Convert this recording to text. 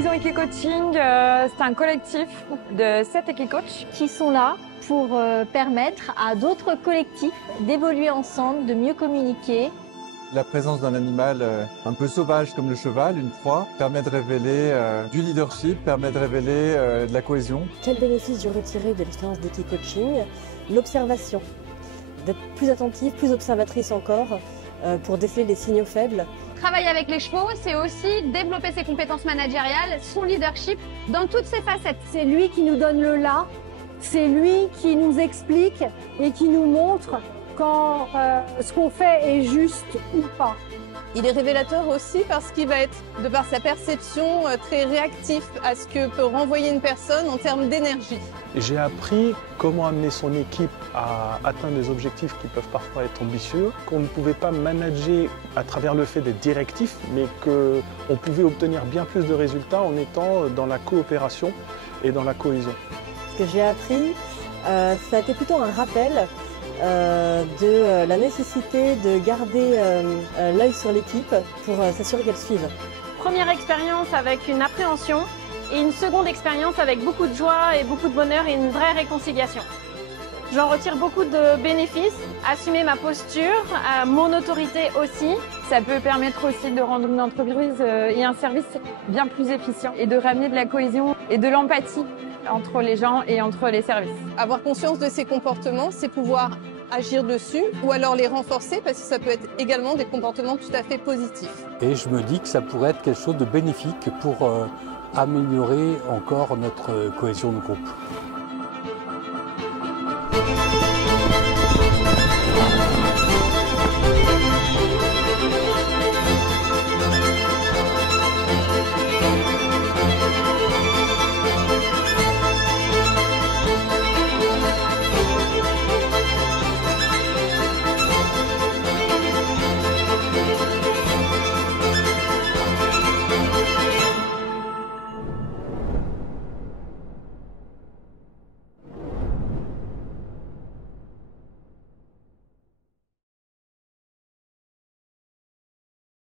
Cohésion Equicoaching, c'est un collectif de 7 Equicoachs qui sont là pour permettre à d'autres collectifs d'évoluer ensemble, de mieux communiquer. La présence d'un animal un peu sauvage comme le cheval, une proie, permet de révéler du leadership, permet de révéler de la cohésion. Quel bénéfice j'ai retiré de l'expérience d'Equicoaching? L'observation, d'être plus attentive, plus observatrice encore pour déceler les signaux faibles. Travailler avec les chevaux, c'est aussi développer ses compétences managériales, son leadership dans toutes ses facettes. C'est lui qui nous donne le là, c'est lui qui nous explique et qui nous montre quand ce qu'on fait est juste ou pas. Il est révélateur aussi parce qu'il va être, de par sa perception, très réactif à ce que peut renvoyer une personne en termes d'énergie. J'ai appris comment amener son équipe à atteindre des objectifs qui peuvent parfois être ambitieux, qu'on ne pouvait pas manager à travers le fait d'être directif, mais qu'on pouvait obtenir bien plus de résultats en étant dans la coopération et dans la cohésion. Ce que j'ai appris, ça a été plutôt un rappel de la nécessité de garder l'œil sur l'équipe pour s'assurer qu'elle suive. Première expérience avec une appréhension et une seconde expérience avec beaucoup de joie et beaucoup de bonheur et une vraie réconciliation. J'en retire beaucoup de bénéfices, assumer ma posture, mon autorité aussi. Ça peut permettre aussi de rendre une entreprise et un service bien plus efficient et de ramener de la cohésion et de l'empathie entre les gens et entre les services. Avoir conscience de ses comportements, c'est pouvoir agir dessus ou alors les renforcer parce que ça peut être également des comportements tout à fait positifs. Et je me dis que ça pourrait être quelque chose de bénéfique pour améliorer encore notre cohésion de groupe.